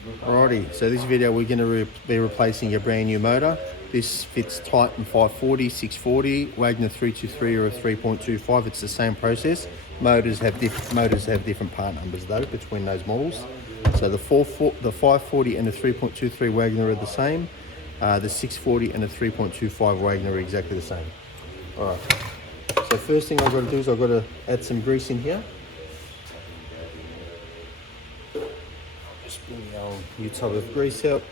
Alrighty, so this video we're going to be replacing a brand new motor. This fits Titan 540, 640, Wagner 323 or a 3.25. It's the same process. Motors have different part numbers though between those models. So the 540 and the 3.23 Wagner are the same. The 640 and the 3.25 Wagner are exactly the same. Alright, so first thing I've got to do is I've got to add some grease in here. Just bring the old new tub of grease out.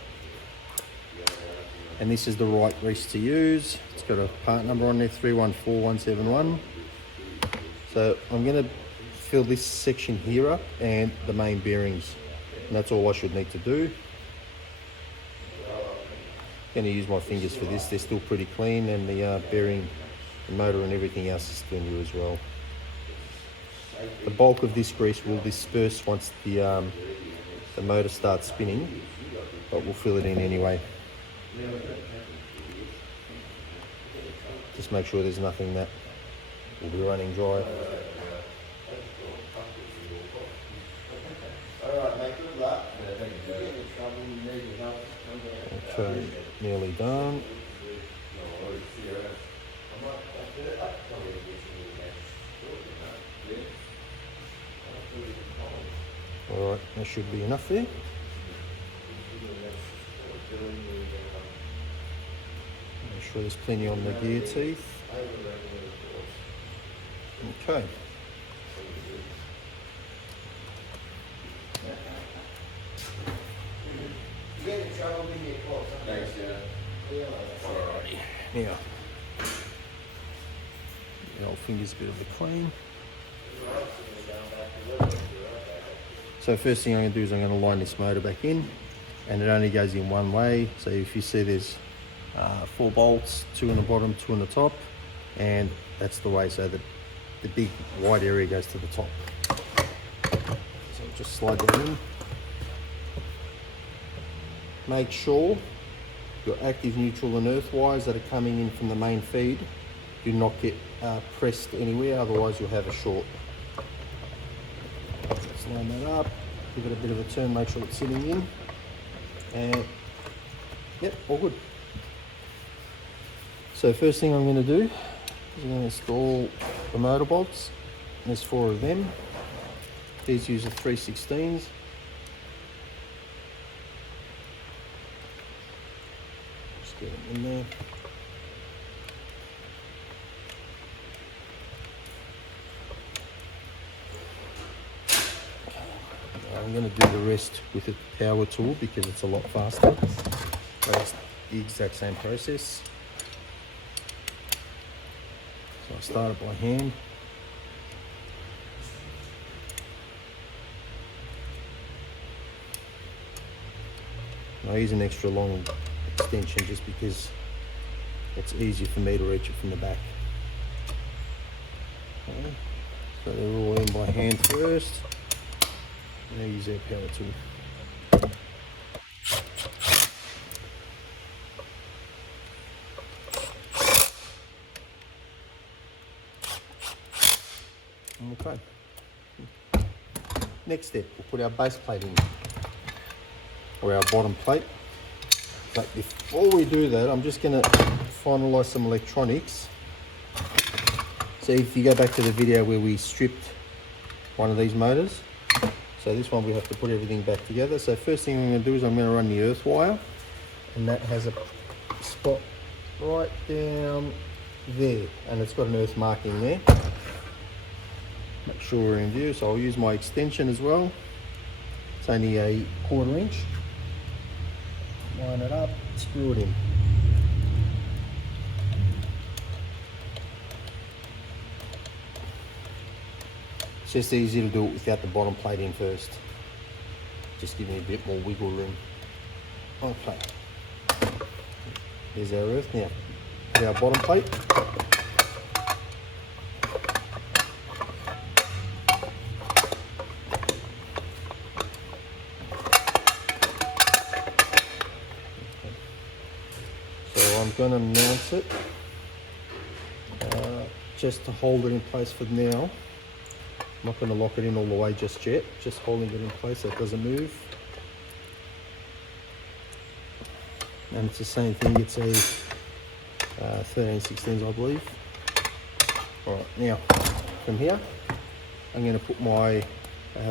And this is the right grease to use. It's got a part number on there, 314171. So I'm going to fill this section here up and the main bearings. And that's all I should need to do. I'm going to use my fingers for this. They're still pretty clean, and the bearing, the motor and everything else is still new as well. The bulk of this grease will disperse once the motor starts spinning, but we'll fill it in anyway. Just make sure there's nothing that will be running dry. Okay, nearly done. Alright, that should be enough there. Make sure there's plenty on the gear teeth. Okay. Alrighty, now the old finger's a bit of a clean. So first thing I'm going to do is I'm going to line this motor back in, and it only goes in one way. So if you see there's 4 bolts, 2 on the bottom, 2 on the top, and that's the way, so that the big wide area goes to the top. So just slide that in. Make sure your active, neutral and earth wires that are coming in from the main feed do not get pressed anywhere, otherwise you'll have a short. Let's line that up, give it a bit of a turn, make sure it's sitting in, and yep, all good. So first thing I'm going to do is I'm going to install the motor bolts. There's 4 of them. These use a 3/16. Just get them in there. I'm going to do the rest with a power tool because it's a lot faster, but it's the exact same process. So I start it by hand. I use an extra long extension just because it's easier for me to reach it from the back. Okay. So they're all in by hand first. Now use our power tool. Okay. Next step, we'll put our base plate in, or our bottom plate. But before we do that, I'm just going to finalise some electronics. So if you go back to the video where we stripped one of these motors, so this one we have to put everything back together. So first thing I'm going to do is I'm going to run the earth wire, and that has a spot right down there, and it's got an earth marking there. Make sure we're in view, so I'll use my extension as well. It's only a 1/4 inch. Line it up, screw it in. It's just easy to do it without the bottom plate in first. Just give me a bit more wiggle room. Okay. Here's our earth now. Here's our bottom plate. So I'm going to mount it just to hold it in place for now. I'm not going to lock it in all the way just yet, just holding it in place so it doesn't move. and it's the same thing. It's a 13/16, I believe. All right, now from here, I'm going to put my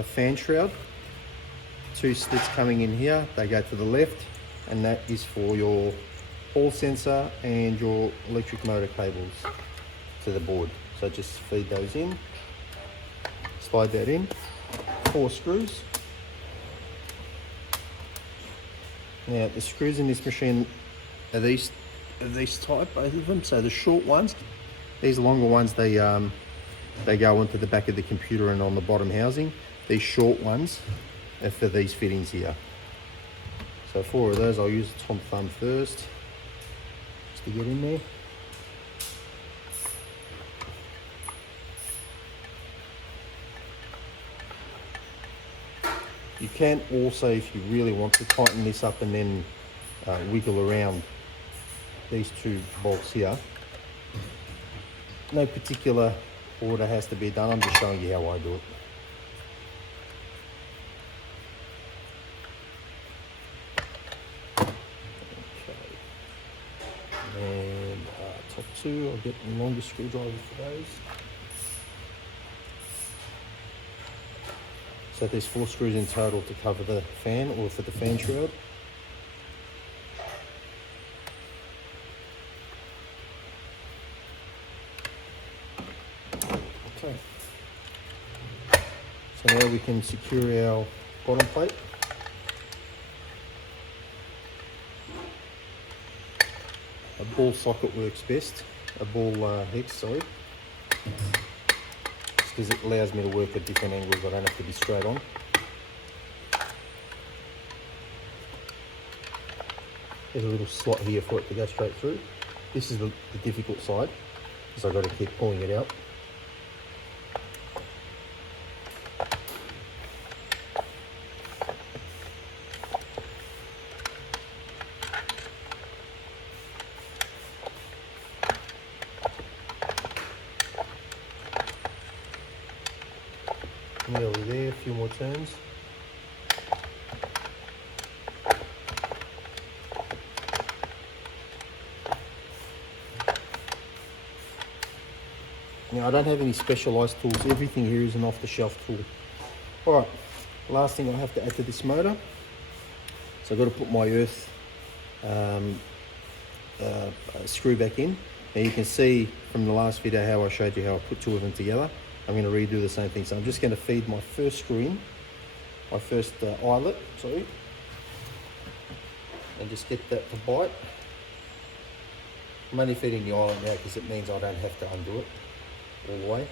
fan shroud. 2 slits coming in here. They go to the left, and that is for your hall sensor and your electric motor cables to the board. So just feed those in, slide that in, 4 screws. Now the screws in this machine are these type, both of them. So the short ones, these longer ones, they go into the back of the computer and on the bottom housing. These short ones are for these fittings here. So 4 of those, I'll use the Tom Thumb first, just to get in there. You can also, if you really want to, tighten this up and then wiggle around these 2 bolts here. No particular order has to be done, I'm just showing you how I do it. Okay. And top 2, I'll get the longest screwdriver for those. So there's 4 screws in total to cover the fan, or for the fan shroud. Okay. So now we can secure our bottom plate. A ball socket works best, a ball hex, sorry. Because it allows me to work at different angles. I don't have to be straight on. There's a little slot here for it to go straight through. This is the difficult side, because I've got to keep pulling it out. Nearly there, a few more turns. Now I don't have any specialised tools, everything here is an off-the-shelf tool. Alright, last thing I have to add to this motor. So I've got to put my earth screw back in. Now you can see from the last video how I showed you how I put 2 of them together. I'm going to redo the same thing. So I'm just going to feed my first screw in, my first eyelet, sorry, and just get that to bite. I'm only feeding the eyelet now because it means I don't have to undo it all the way.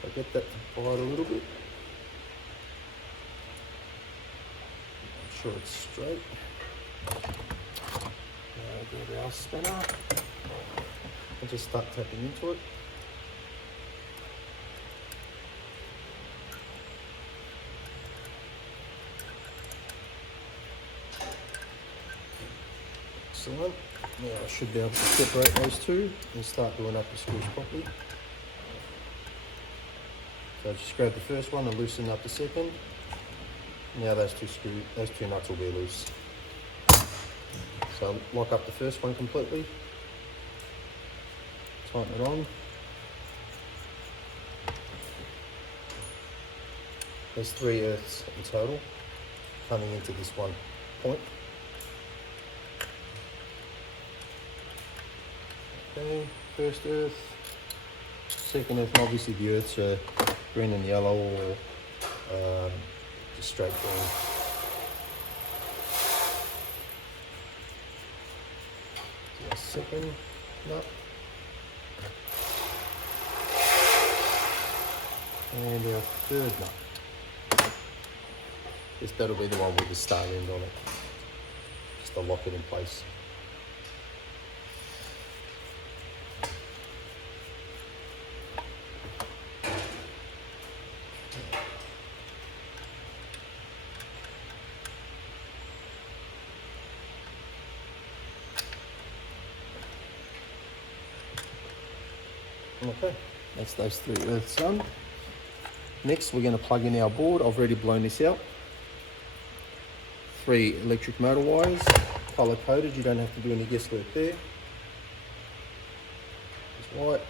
So I get that to bite a little bit. Make sure it's straight. Now get our spinner and just start tapping into it. Excellent. Now I should be able to separate those 2 and start doing up the screws properly. So just grab the first one and loosen up the second. Now those 2 nuts will be loose. So lock up the first one completely. Tighten it on. There's 3 earths in total coming into this one point. Okay, first earth, second earth, and obviously the earths are green and yellow, or just straight green. So second nut. And our third nut. That'll be the one with the star end on it, just to lock it in place. Okay, that's those 3 earths done. Next, we're going to plug in our board. I've already blown this out. 3 electric motor wires color coded. You don't have to do any guesswork there. It's white,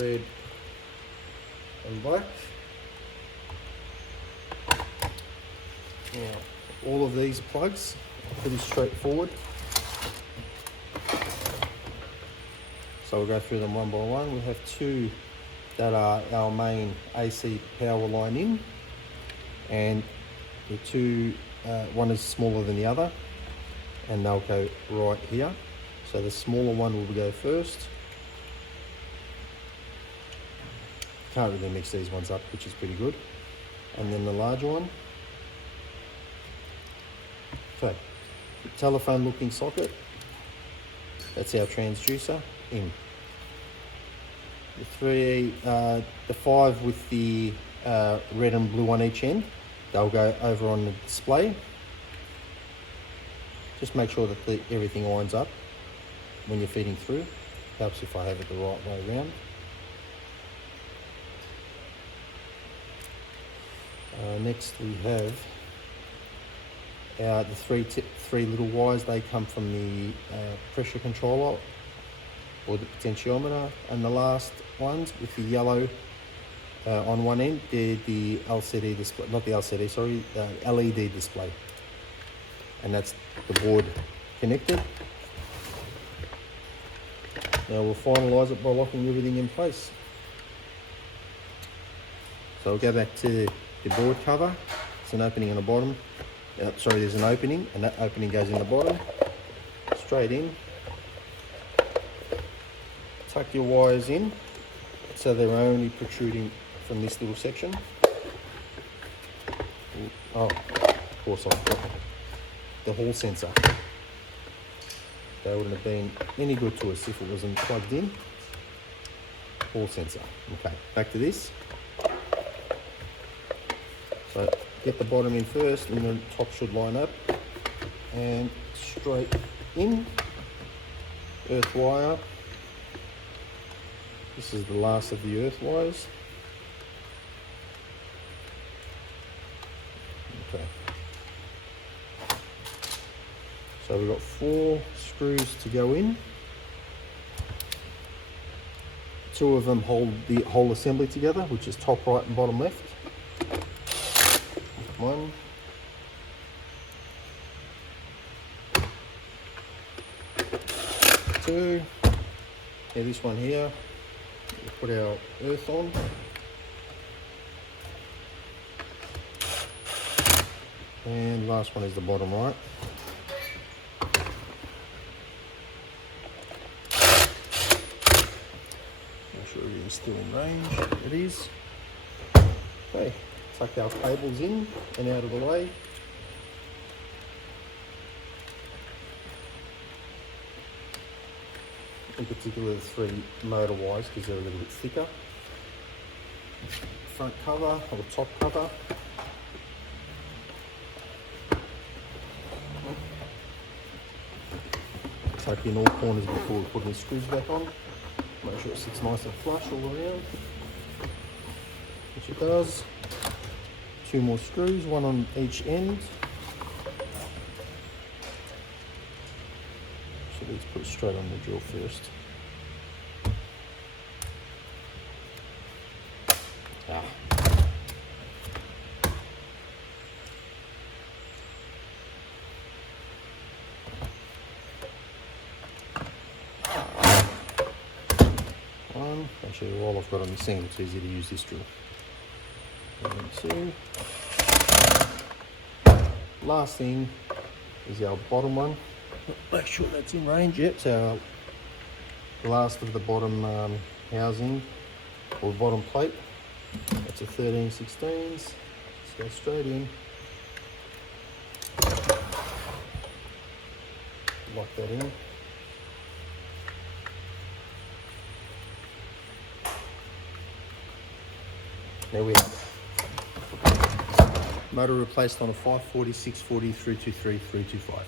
red, and black. Now, all of these plugs are pretty straightforward. So we'll go through them one by one. We have two that are our main AC power line in, and the two, one is smaller than the other, and they'll go right here. So the smaller one will go first. Can't really mix these ones up, which is pretty good. And then the larger one. Okay, telephone looking socket. That's our transducer in. The 5 with the red and blue on each end, they'll go over on the display. Just make sure that everything lines up when you're feeding through. Helps if I have it the right way around. Next we have the three little wires. They come from the pressure controller or the potentiometer, and the last ones with the yellow on one end, they're the LCD display, not the LCD, sorry, LED display, and that's the board connected. Now we'll finalise it by locking everything in place. So we'll go back to the board cover. There's an opening in the bottom. Sorry, there's an opening, and that opening goes in the bottom, straight in. Tuck your wires in so they're only protruding from this little section. Oh, of course I've got the hall sensor. They wouldn't have been any good to us if it wasn't plugged in. Hall sensor. Okay, back to this. So get the bottom in first, and the top should line up. And straight in. Earth wire. This is the last of the earth wires. Okay. So we've got 4 screws to go in. 2 of them hold the whole assembly together, which is top right and bottom left. 1. 2. Yeah, this one here. We'll put our earth on. And last one is the bottom right. Make sure everything's still in range. It is. Okay, tuck our cables in and out of the way. In particular the 3 motor wires, because they're a little bit thicker. Front cover or top cover. Tuck in all corners before we put the screws back on. Make sure it sits nice and flush all around, which it does. 2 more screws, 1 on each end. Let's put it straight on the drill first. One, actually all I've got on the seam, it's easy to use this drill. 1, 2. Last thing is our bottom one. Make sure that's in range. Yep, so the last of the bottom housing or bottom plate. That's a 13/16. Let's go straight in. Lock that in. There we have it. Motor replaced on a 540, 640, 323, 325.